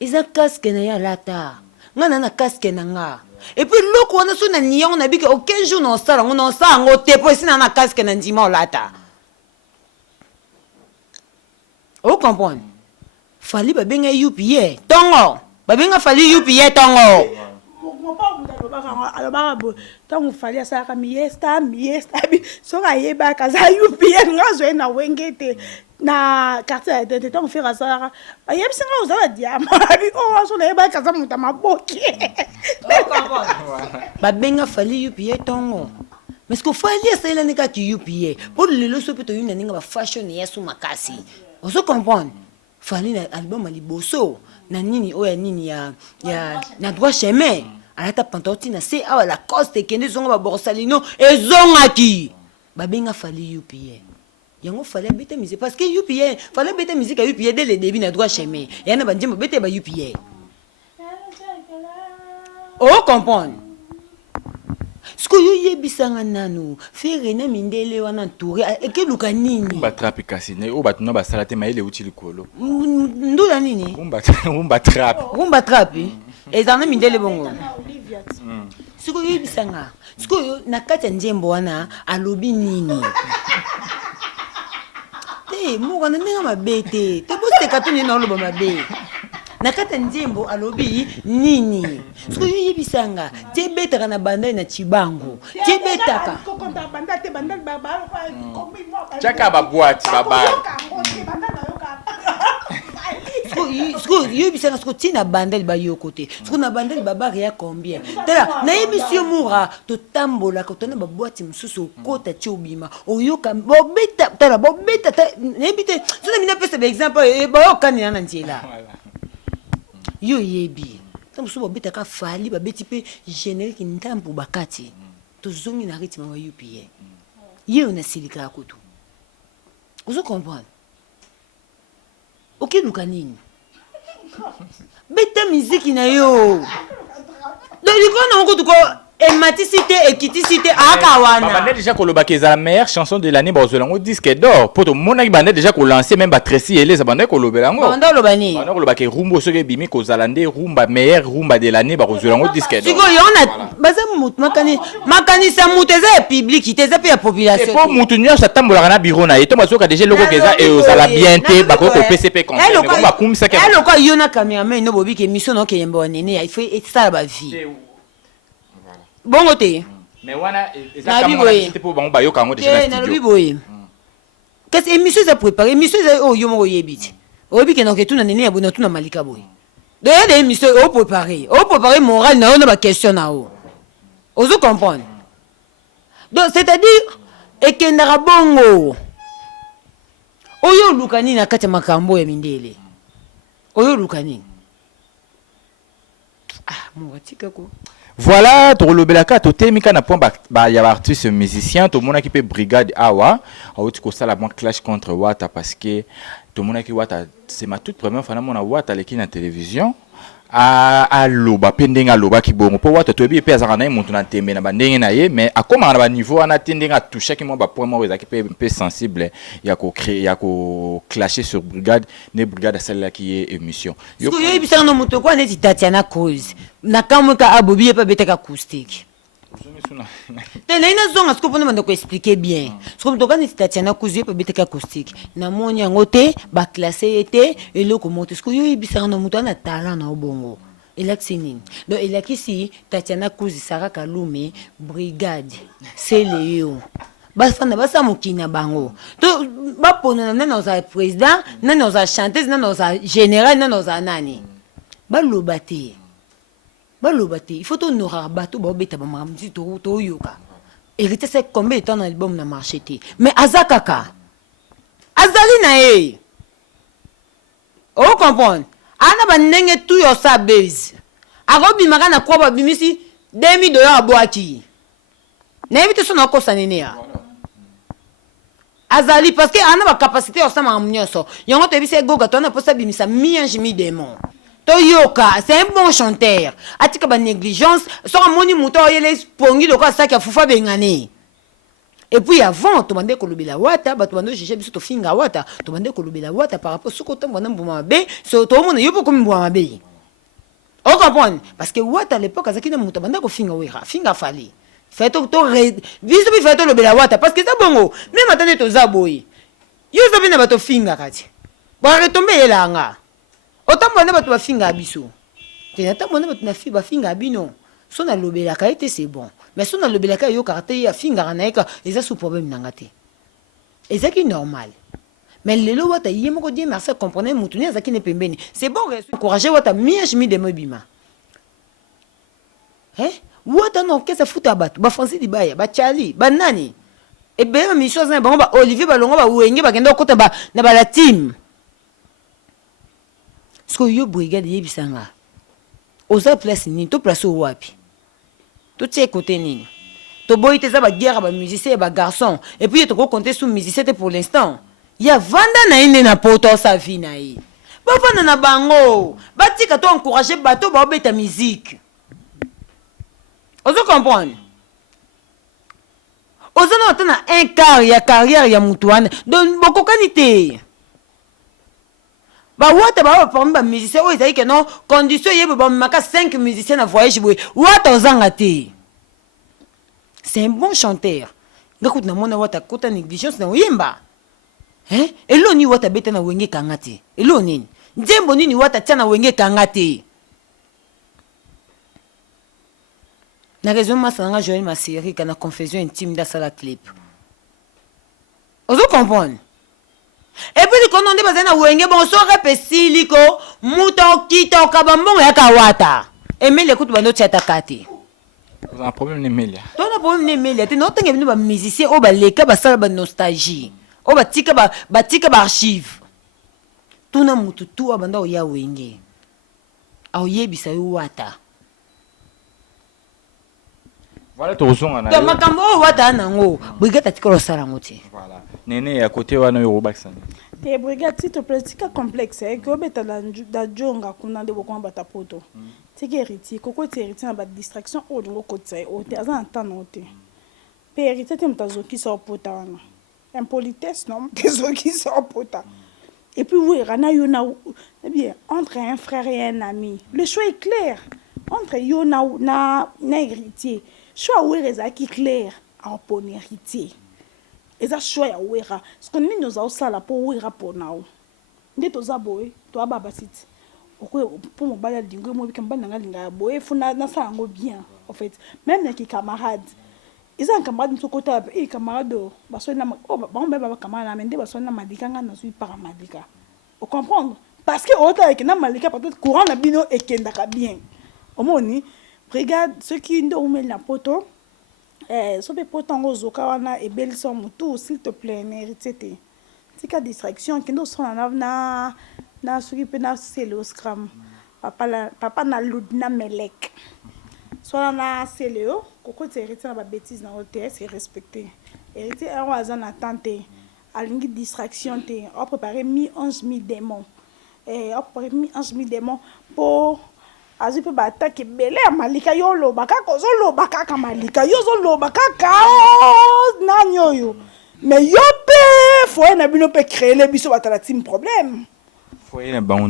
eza casque na ye alata nga na casque na nga et puis loko wana so na niyango na bike aucun jour na osala ngo na osala yango te po esi na casque na ndima olata o comprendre fali babenga UPA tongo babenga fali UPA tongo alobaka boye ntango fali asalaka miesta soki ayebaka aza UPA ngazwa ye na wenge te na quartier ya tete ntango fere asalaka bayebisi nga ozala diama abi oyo aso nayebaki aza moto maboki babenga fali UPA tongo parce que fali asalelani kaki UPA mpo lelo so mpe toyina ndenge bafashion ya so makasi ozo comprendre fali na album ya liboso na nini oyo ya nini na droit chemin alata pantalon na se awa Lacoste ekende zonga baborsalino ezongaki babenga fali UPA yango fali abeta musique parce que UPA fali abeta musique ya UPA dès le début na droit chemin yana banjembo bete ba UPA oh comprendre Siko yo yebisanga nanu fere na mindele wana ntoure ekeluka nini umba trapi kasi ne o batuna basala te maele uti likolo ndula nini umba trapi ezana mindele bongo siko yo yebisanga siko yo na kati ya njembo wana alobi nini te mukana ndenge mabe te boseka tu nini na oloba mabe na kati ya njembo alobi nini siko yo yebisanga tebetaka na bandali na Chibango tebetaka chaka babwati babali siko yo yebisanga siko tina bandali bayoko te siko na bandali babari ya combien tala na yebisi mura totambola ko tona babwati msusu kota ti obima oyoka bobeta tala bobeta nebite sona mina pesa ba exemple bayokani na nzela yo yebi samusu bobeta ka fali babeti pe générique ndambu bakati tozongi na rythme wa UPA yo na silika kutu ozo comprendre okiluka nini beta miziki na yo dolikona okutuko ématicité équiticité akawana bande déjà koloba que la meilleure chanson de l'année bazolango disque d'or poto mona ki bande déjà ko lancer même ba Tracy Eleza bande kolobela ngo bande lobani bande koloba que rumbo soke bimi ko zalande rumba meilleure rumba de l'année bazolango disque d'or siko yona baza mutu makani sa mutu eza public teza pe ya population et pour mutu nyonso atambola na bureau na yeto bazoka déjà loko keza et osala bien te bako ko PCP conseil ko ba kumisa ke eloko yona cameraman no bobi ke mission no ke yembo nene il faut ça ba vie bongo te mais wana ezakama te po bango bayoka ngo déjà na studio boye kasi émission za préparer émission za o yomo yebiti obi ke donc tout na nene ya bona tout na malika boye de émission o préparer moral na ona ba question na o ozo comprendre donc c'est-à-dire ekendaka bongo oyo lukani na kati makambo ya mindele oyo lukani mwatika ko. Voilà, tolobelaka totemika na point ba ya artiste musicien to mona ki pe brigade awa awuti ko sala bon clash contre Wata parce que to mona ki Wata c'est ma toute première fois na mona Wata leki na télévision a loba pendenga loba ki bongo po Wata to bi pe azaka na muntu na tembe na bandenge na ye mais akoma na ba niveau ana tendenga toucher ki mo ba point mo ezaki pe sensible ya ko créer ya ko clasher sur brigade ne brigade celle qui est émission yo yebisa no muto kwa neti Tatiana Cause na kamwe ka abobi pa beteka acoustique tena ina zonga siko pona manda ko expliquer bien siko muto kana Tatiana Cause pa beteka acoustique na moni yango te ba classer été eloko moto siko yo yebisa no muto na talent na obongo elaxinine donc elakisi Tatiana Cause Sara Kalume brigade c'est Léo bafana basa mokina bango to bapona na noza président na noza chanteuse na noza général na noza nani balobate il faut honorer bato ba beta ba mamzi to yoka hérité c'est combien de temps dans l'album na marché te mais azakaka azali na ye o comprendre ana banenge tout yo sa base akobimaka na kwa babimisi $2,000 abwaki na yebi te so na okosa nene ya azali parce que ana bacapacité osama nyonso yango toyebi se goga to na posa bimisa mi démon toyoka c'est un bon chanteur atika ba négligence soka moni muto oyele pongi loko asaki afufa bengane et puis avant to bande kolobela wata bato bando chercher biso to finga wata to bande kolobela wata par rapport soko to mbona mbuma be so to mona yopo ko mbuma be o comprendre parce que wata à l'époque azaki na muto bande ko finga wera finga fali fait to viso bi fait to lobela wata parce que ça bongo même attendez to zaboyi yo zo bina bato finga kati ba retomber elanga autant bande bato ba finga biso te na tamona bato na fi ba finga bino so na lobela ka été c'est bon mais so na lobela ka yo karate ya finga na eka eza sous problème nangate ezaki normal mais lelo wata yemo ko dire merci comprendre mutuni azaki ne pembeni c'est bon encourager wata mi de mobima wata no kesa futa bato ba Francis Dibaya ba Charlie ba nani e be mi chose na ba Olivier Balongo ba wenge ba kenda kota ba na ba la team sko yo brigade yebisanga oza place ni to place o wapi to tie côté nini to boy te za ba guerre ba musicien ba garçon et puis to ko compter sur musicien pour l'instant ya vanda na ine na poto sa vie na yi ba vanda na bango ba tika to encourager bato ba obeta musique ozo comprendre ozo na tana un quart ya carrière ya mutuana donc bokokani te ba wata ba parmi ba musicien o ezali que non condition yeba ba maka 5 musiciens na voyage boy wata ozanga te c'est un bon chanteur ngakut na mona wata kota négligence na oyemba elo ni wata beta na wenge kangate elo nini nzembo nini wata tia na wenge kangate na raison masanga Joël Masiri kana confession intime da sala clip ozo comprendre et puis quand on dit bazana wenge bon so repesi liko muto kito kabambongo ya kawata mais l'écoute bando tchata kati vous avez un problème Nemelia toi na problème Nemelia te no tenge bino ba musicien o ba leka ba sala ba nostalgie o ba tika ba archive tuna mutu tu abanda o ya wenge au yebisa yo wata voilà tozonga na yo makambo wata nango brigade tikolo sala ngoti voilà nene à côté wana yo robaxani te brigade s'il te plaît tika complexe que beta da jonga kuna de bokoma bata poto tika héritier koko te héritier na ba distraction o dongo kotsa o te azana tano te pe héritier te mtazoki sa pota wana impolitesse non tezoki sa pota et puis oui rana yo na bien entre un frère et un ami le choix est clair entre yo na héritier choix où est qui clair en pon héritier eza choix ya wera ce que nini oza osala po wera ponao nde toza boye to ababa siti oko po mobali alingo mo bika mbana ngalinga boye funa na sa ngo bien en fait même na ki camarade ils ont camarade msokota e camarade baso na ba ba camarade na nde baso na malika nga na sui para malika o comprendre parce que autant avec na malika peut-être courant na bino ekendaka bien omoni brigade ceux qui ndo umel na poto so be potango zoka wana e belison mutu s'il te plaît mérite te tika distraction kendo sona na suki pe na selo scram papa na ludna melek soit na selo koko te hérité na ba bêtise na hôtel c'est respecté hérité un oiseau attente alingi distraction te on préparer 11 000 démons et on préparer 11 000 démons pour azu pe bataki belé ya malika yo loba kaka ozoloba kaka malika yo zoloba kaka nani oyo mais yo pe foye na bino pe créer le biso batala team problème foye na bango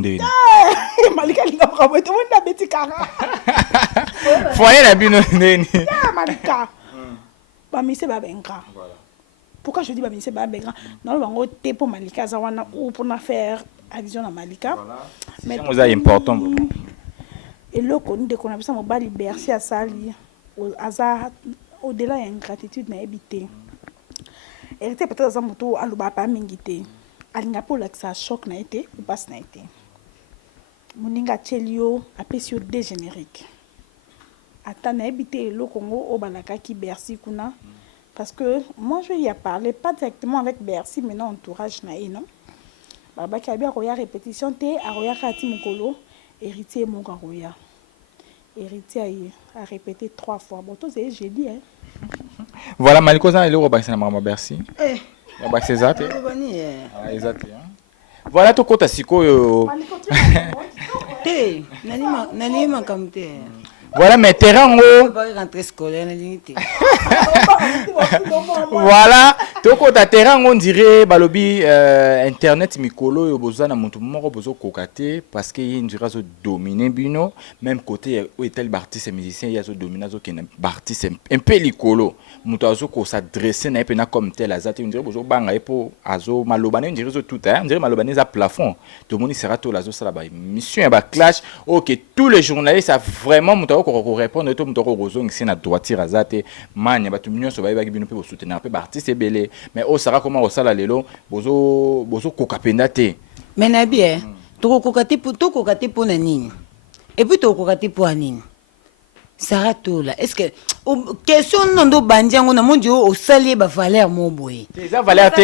malika linga bravo tout monde na beti kaka foye na bino neni malika ba mise ba benga voilà pourquoi je dis ba mise ba benga non bango te pour malika za wana ou pour na faire addition na malika voilà mais c'est important et le connu de qu'on a besoin mobali bercer à sali hasard au-delà il y a une gratitude na habité et était peut-être dans moto aluba pa mingité alinga pour l'accès choc na été ou pas na été moninga chelio apesio dégénérique ata na habité le Congo au balaka ki bercy kuna Parce que moi, je y ai parlé, pas directement avec Bercy, mais non, entourage, non. Baba Kabi a roya répétition, a roya Kati Mokolo, héritier Mogaroya. Héritier a répété 3 fois. Bon, tout c'est j'ai dit, hein. Voilà, Maliko Zan, il est au Bac Maman Bercy. Eh. Bac César. Ah, Exact. Voilà, tout compte à Siko. Te, nalima comme te. Voilà, mais terrain On va rentrer scolaire, nalite. Voilà, toko ta terrain on dirait balobi internet mikolo yo bozana mutu moko bozo kokate parce que il dirait zo dominer bino même côté où tel artiste musicien il y a zo dominer zo qui artiste un peu likolo mutu azo ko s'adresser na pena comme tel azati on dirait bozo banga epo azo malobane on dirait zo tout hein on dirait malobane za plafond tout le monde sera tout la zo sala ba mission ba clash OK tous les journalistes a vraiment mutu ko répondre tout mutu ko rozo ngi na droitier azate manya batu nyonso ba bino pe soutenir pe artiste belé mais au sara comment au sala lelo bozo kokapenda te Mais na bien to kokate pour nani et puis to kokate pour anini Sarah Tola est-ce que question ndo bandiango na mondi au sali ba valeur mo boy ça valeur te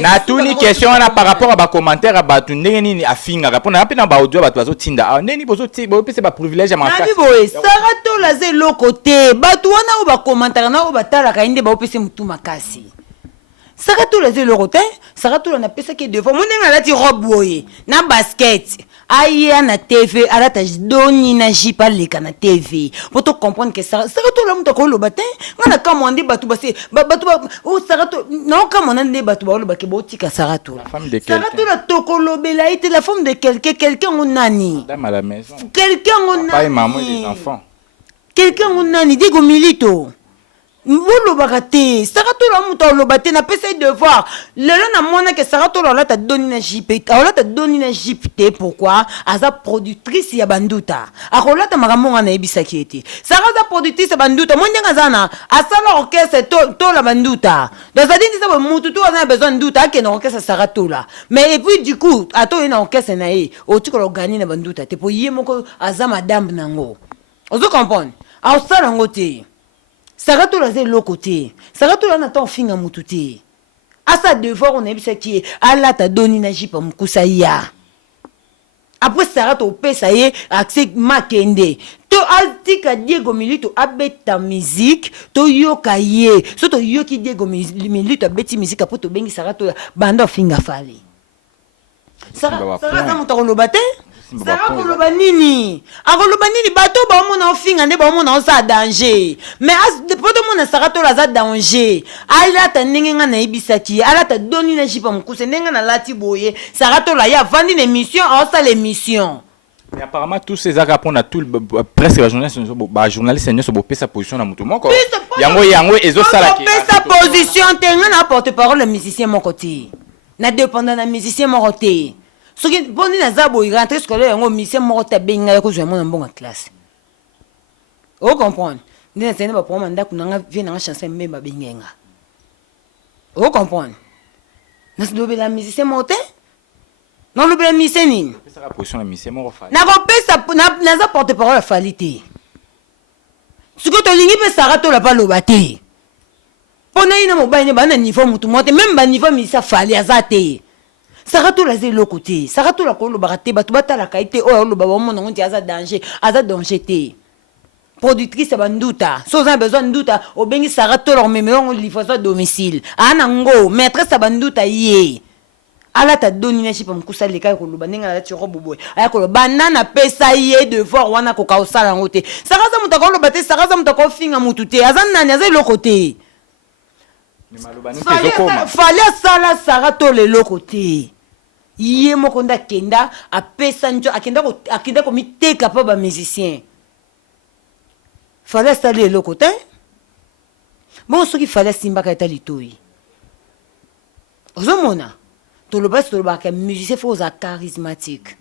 na tuni question na par rapport à ba commentaire à batu ndenge nini afinga répondre na pe na ba audio batu bazo tinda ndeni bozo ti bo pe c'est ba privilège à ma face boy Sarah Tola ze lo côté batu wana o ba commentaire na o ba tala ka inde ba opese mutu makasi Sarah Tola ze lo côté Sarah Tola na pesa ke devant mo ndenga lati robe boy na basket Aya na TV, ala ta doni na jipa leka na TV. Pour te comprendre que ça tout le monde ko lo batin. Ngana kama ndi batu basi batu o Sarato non kama ndi batu ba lo baki botika Sarato. La femme de quelqu'un. Sarato la tokolo bela était la femme de quelqu'un on nani. Dame à la maison. Quelqu'un on nani. Papa et maman et les enfants. Quelqu'un on nani Diego Milito. Mbolo bakate Sarato la muta lo batin na pesa devoir. Lelo na mona que Sarato la ta doni na jipe. Ala ta doni na jipe pourquoi aza productrice ya banduta. Akola ta makambo na ebisa kieti. Sarato productrice ya banduta mondenga zana asala orchestre to la banduta. Donc ça dit ça mutu to a besoin nduta ke na orchestre Sarato la. Mais et puis du coup ato ina orchestre na e o tiko lo gagner na banduta te po yemoko aza madame nango. Ozo comprendre? A osala ngote. Sarato la ze lo côté. Sarato la na ton finga mututi. Asa devoir on ebisa ki ala ta doni na jipa mukusa ya. Après Sarato pesa ye accès makende. To altika Diego Milito abeta musique to yoka ye. So to yoki Diego Milito abeti musique apo to bengi Sarato banda finga fale. Sarato mutako bate? Sarato loba nini? Akoloba nini bato ba mona ofinga nde ba mona osa danger. Mais depuis de mona Sarato la za danger. Ala ta ninga na ibisaki, ala ta doni na jipa mukuse ninga na lati boye. Sarato la ya vandi l'émission, osa l'émission. Mais apparemment tous ces actes on a tout presque la journaliste ne so sa position na mutu moko. Yango ezo sala ki. Sa position tenga na porte-parole le musicien mon côté. Na dépendant na musicien mon côté. Ce qui boni na zabo il rentre scolaire yango musicien mon côté benga ko zo mon bon classe. O comprendre. Ni na tene ba pour manda kunanga vient na chanson memba benga. O comprendre. Na se dobe la musicien mon côté. Non le bien musicien ni. Ça position la musicien mon fa. Na ko pesa na za porte-parole falite. Ce que to lingi pe Sarato la pas lobate. Pona ina mobile ba na niveau mutu mote même ba niveau misa fali azate. Sarato la ze lo côté. Sarato la ko lo barate ba to batala kaite o lo ba mo non ti aza danger te. Productrice banduta. So za besoin nduta o bengi Sarato leur mémoire livraison à domicile. Anango maîtresse banduta yé. Ala ta doni na chipa mkusa leka ko luba ninga la ti robo boy aya ko banana pesa ye devoir wana ko ka osala ngote sakaza mutako lo bate sakaza mutako finga mutute azan nani aza lo côté ni malobani pezo koma fallait sala Sarato le lo côté ye moko nda kenda a pesa njo akenda ko miteka pa ba musicien fallait sala le lo côté bon ce qui fallait simba ka etali toi ozomona tout le bas que musicien faut être charismatique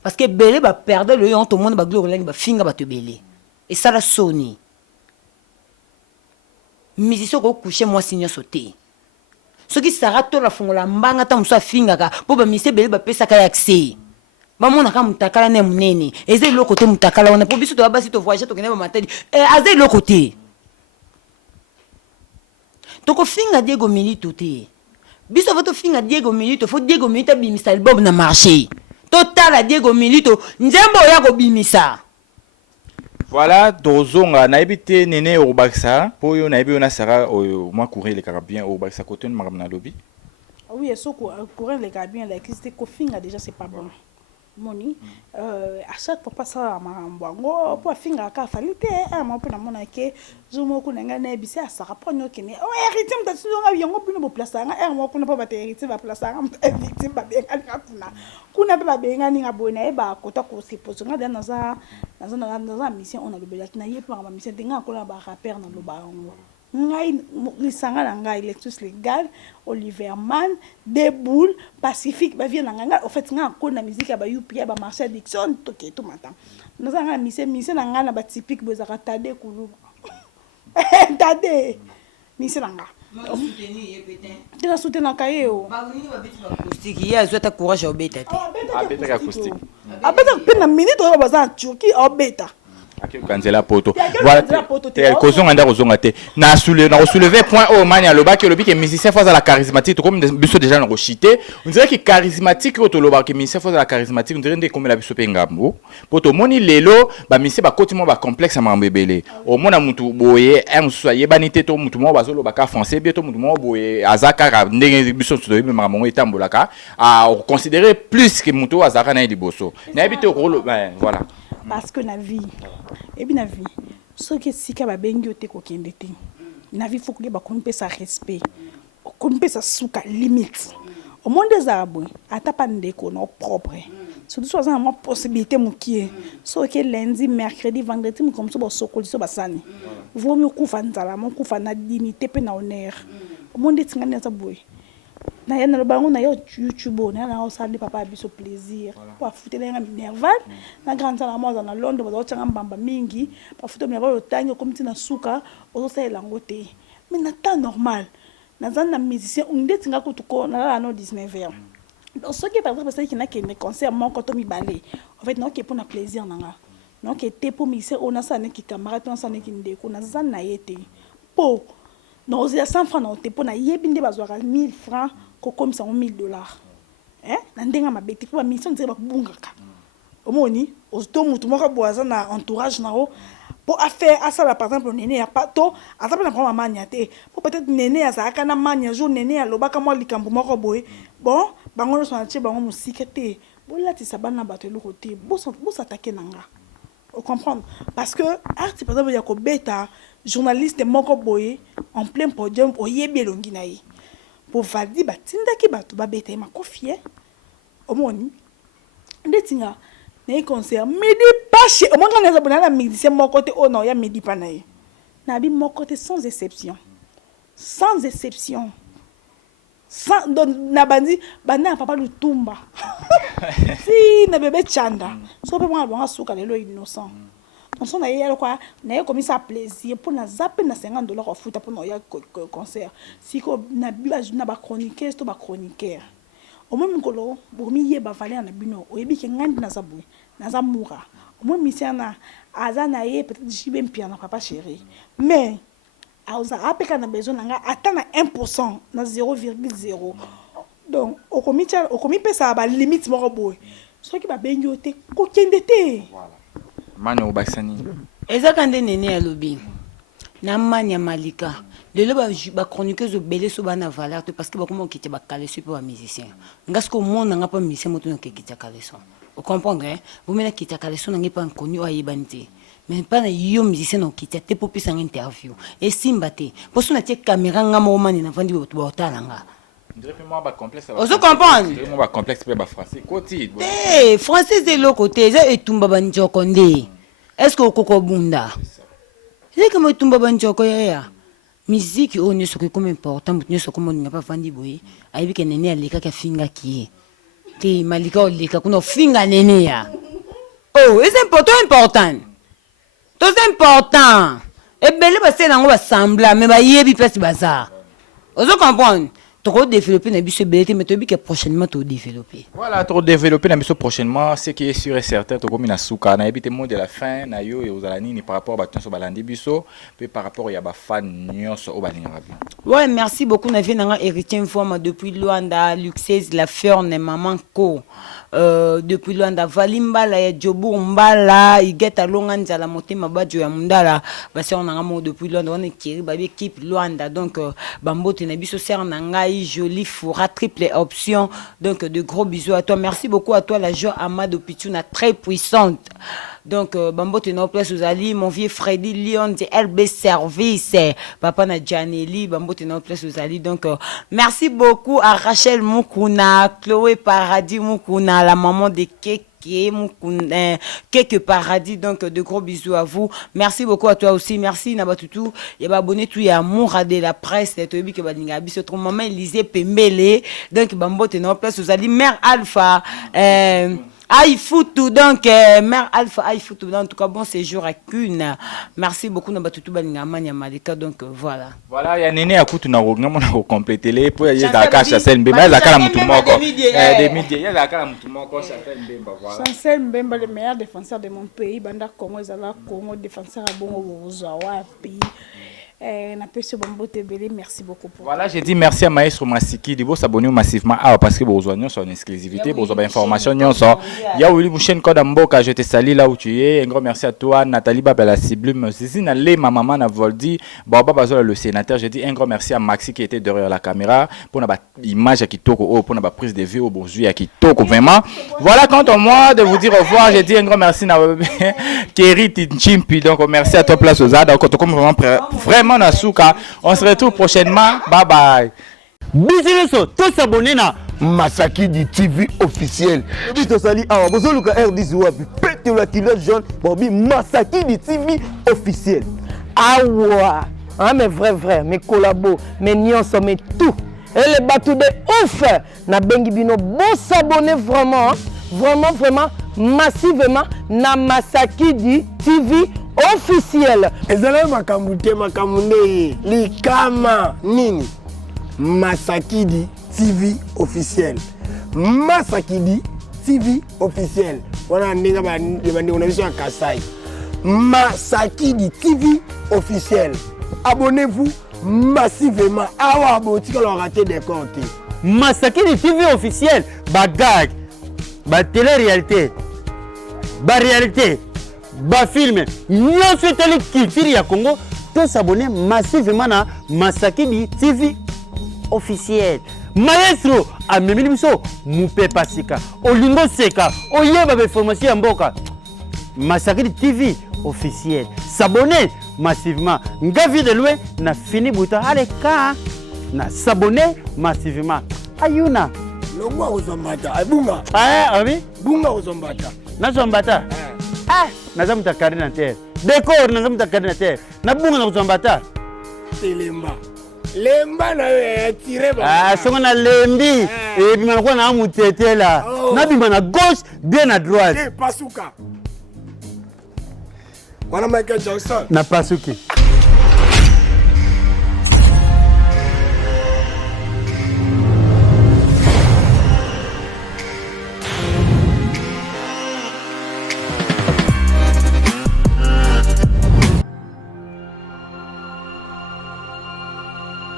parce que belé va perdre le yon tout le monde va glorifier va finga va te belé et ça la Sony musicien ko coucher moi signe sauter ce qui Sarato la fongola mbanga ta musa finga ka pour ba musicien belé va pesa ka accès ba mona ka mutakala ne munene eze le côté mutakala on a pour biso to basi to voyager to kena ba matadi azé le côté tokofinga Diego Milito te biso va tofinga Diego Milito faut Diego Milito bimisa album na marché total Diego Milito nzembo ya ko bimisa. Voilà, dozonga naibite nene au baksa po yo naibi ona sara moi courir les carabins au baksa côté de maramna lobby. Oui, et ce courir les carabins l'électricité kofinga déjà c'est pas bon. Moni à chaque fois pas ça marambo pour finga ka falite mo pe na mona ke zumo ku nanga na bisi asaka ponyo kene o héritier mutatu nga yongo bino bo place nga mo ku na pa ba héritier ba place nga victime ba benga nga kuna pe ba benga ni nga bona e ba kota ko siposo nga na za mission on a le belat na ye pa ma mission dinga ko na ba rapper na lo ba ngo ngai lisanga na ngai Lectus Legal Oliver Man Deboul Pacifique ba vient na nga en fait nga ko na musique ba yupi ba marché addiction toke tout matin naza nga mission na nga na ba typique boza katade kulu tade mission na nga tena soutenir kaye o ba vini ba biti ba acoustique ya zo ta courage obeta te Abeta acoustique. abeta pena minute o baza Turquie obeta Kanzela poto. Voilà. Kozonga nda kozonga te. Na soulever point au mania loba que lobi que musicien face à la charismatique comme biso déjà na chité. On dirait que charismatique au loba que musicien face à la charismatique on dirait ndé comme la biso pengambo. Poto moni lelo ba musicien ba kotimo ba complexe ma mbebele. O mona mutu boye un soye banité to mutu mo bazolo ba ka français bientôt mutu mo boye azaka ndenge biso to yime ma mongo etambolaka à considérer plus que mutu azaka na liboso. Na habité au voilà. Parce que na vie et bien na vie ce que si ka ba bengi ote ko kende te na vie faut que ba konpe sa respect konpe sa suka limite au monde des arbres ata pa ndeko no propre surtout soit ça ma possibilité mukie so que lundi mercredi vendredi comme ça ba sokoli so ba sani vaut mieux kufa nzala mon kufa na dignité pe na honneur au monde tingana za boy na yana lo bango na yo YouTube na na osali papa biso plaisir pour afutela nga minerval na grande na moza na Londres bazo tanga mbamba mingi pa futo minerval otangi comme tina suka ozo sala ngote mais na temps normal na zana musicien ndeti nga kutuko na no 19h donc ce qui par exemple c'est qui na que ne concert mon koto mi balé en fait non que pour na plaisir nanga non que te pour musicien on a ça ne qui camarade on ça ne qui ndeko na zana yete po non aux 100 francs non te pour na yebinde bazwaka 1000 francs comme ça $1000 hein na ndenga mabeti pour mission nzela bakubungaka omoni osto mutu moko boaza na entourage nao pour affaire à ça par exemple nene ya pato ata na prendre mania te pour peut-être nene ya zaka na mania jour nene ya lobaka mo likambo moko boye bon bango no sonati bango musike te bolati sabana bato le côté bo s'attaquer nanga on comprendre parce que art par exemple ya ko beta journaliste moko boye en plein podium oyebi elongi na ye pour vadi batindaki bato babeta ma kofie omoni ndetinga na concert midi pache omonga na zabona na musicien moko te o na ya midi panaye na bi moko te sans exception sans na bandi bana papa Lutumba si na bébé Chanda so pe mwa bonga suka lelo innocent on s'en aille quoi na comme ça plaisir pour na zapper na $50 au foot pour na ya concert si ko na ba chroniqueur to ba chroniqueur au même kolo bomi ye ba valer na bino o yebi ke ngandi na zabu na zamura au moins misiana azana ye peut-être jibe mpia na papa chéri mais auza apeka na besoin nga atana 1% na 0,0 donc o komi pesa ba limite moko boy so ki ba bengi ote ko kende te Voilà. Mano Baksani. ezaka nde nene ya lobi na mania malika lelo ba chroniqueuse belé so bana valeur te parce que ba comment kiti ba calé super musicien ngasko mona nga pa musicien moto na kiti calé son vous comprenez vous mena kiti calé son nga pas connu ayebante mais pas na yo musicien na kiti te pour pisa interview et simba te pour so na tie caméra nga mo mani na vandi ba otala nga Moi, ba complexe. Ozo comprendre. Moi, ba complexe pe ba français. Côté. Eh, français de l'autre côté, ça etumba banjoko nde. Est-ce que okoko bunda? C'est comme etumba banjoko ya. Musique on est ce que comme important, mais ce comme on n'a pas vandi boy. Ayibi ke nene alika ka finga ki. Te malika olika kuno finga nene ya. Oh, c'est important. Tout important. Et belle ba se nango ba sembla mais ba yebi pesi bazar. Ozo comprendre. trop développer na biso belete mais tobi que prochainement to développer. Voilà, trop développer na biso prochainement, ce qui est sûr et certain to komi na suka na ebité mot de la fin na yo et aux alanini par rapport à batonso balandi biso puis par rapport ya ba fan nyonso au balinga bi. Ouais, merci beaucoup na vie na héritier forme depuis Luanda, Luxes la Ferne maman ko. Depuis Luanda Valimbala ya Jobu Mbala igeta longa nzala motema bajo ya mundala basi on a mo depuis Luanda on est kiri ba équipe Luanda donc bambote na biso ser na ngai jolie foura triple option donc de gros bisous à toi, merci beaucoup à toi la joie Amado Pichuna très puissante. Donc, Bambote no place aux Ali, mon vieux Freddy Lyon de LB Service, Papa na Janelli, Bambote no place aux Ali. Donc, merci beaucoup à Rachel Mukuna, Chloé Paradis Mukuna, la maman de Keke Mukuna, Keke Paradis. Donc, de gros bisous à vous. Merci beaucoup à toi aussi. Merci Nabatutu. Et abonné tout, il y a Moura de la presse, Tobi que Badingabi, se trouve maman Elisée Pembele. Donc, Bambote no place aux Ali, Mère Alpha, Aïfoutou, donc, Mère Alpha, Aïfoutou, en tout cas, bon séjour à Kune. Merci beaucoup, Nabatutu Balingaman Yamalika, donc voilà. Voilà, il y a Néné à Koutou, on a complété les points, il y a Dakar, Chassel Mbemba, il y a Dakar Moutoumoko. Des médias, il y a Dakar Moutoumoko, Chassel Mbemba, voilà. Chancel Mbemba, le meilleur défenseur de mon pays, Banda Congo, Zala Congo, défenseur à Bongo, Rosawa, pays. Merci beaucoup. Voilà, j'ai dit merci à Maestro Masiki. Il faut s'abonner massivement parce que vous avez une exclusivité, vous avez information. Il y a Willy Mouchen Kodamboka, je te salue là où tu es. Un grand merci à toi, Nathalie Babela Sublime. Zizi Nalé, ma maman n'a Voldi, Baba Bazola le sénateur. J'ai dit un grand merci à Maxi qui était derrière la caméra pour notre image qui toko, pour notre prise de vue au bonjour qui toko vraiment. Voilà, quant à moi de vous dire au revoir, j'ai dit un grand merci à Kerry Tinchimpi. Donc merci à toi, Place aux Arts. Donc vraiment Nasuka. On se retrouve prochainement. Bye bye. Bisous, tous abonnés na Masaki du TV officiel. Bisous sali awa bozo luka R10 wapi pete la culotte jaune bobi Masaki du TV officiel. Awa, hein, mais vrai, mes collabos, mes nyonso, mais tout. Et les bateaux de ouf, na bengi bino, bon s'abonner vraiment, vraiment, massivement, na Masaki du TV officiel. Ezala makamute makamune likama nini Masaki di TV officiel. Masaki di TV officiel. Wana ndinga ba ndinga biso ya Kasai. Masaki di TV officiel. Abonnez-vous massivement. Awa botika lo raté des comptes. Masaki di TV officiel, ba gag, ba télé-réalité, ba réalité. Ba film nyonso etali culture ya Congo to s'abonner massivement na Masaki di TV officiel. Maestro amemili biso mupe pasika olingo seka oyeba ba information ya mboka Masaki di TV officiel. S'abonner massivement ngavi de loin na fini buta aleka na s'abonner massivement ayuna Longwa ozombata abunga abi bunga ozombata na zombata naza muta coordinateur décor naza muta coordinateur na bunga na kuzombata lemba na yo tire ba songo na lembi et bima kwa na mutetela na bima na gauche bien à droite pasuka wana Michael Jackson na pasuki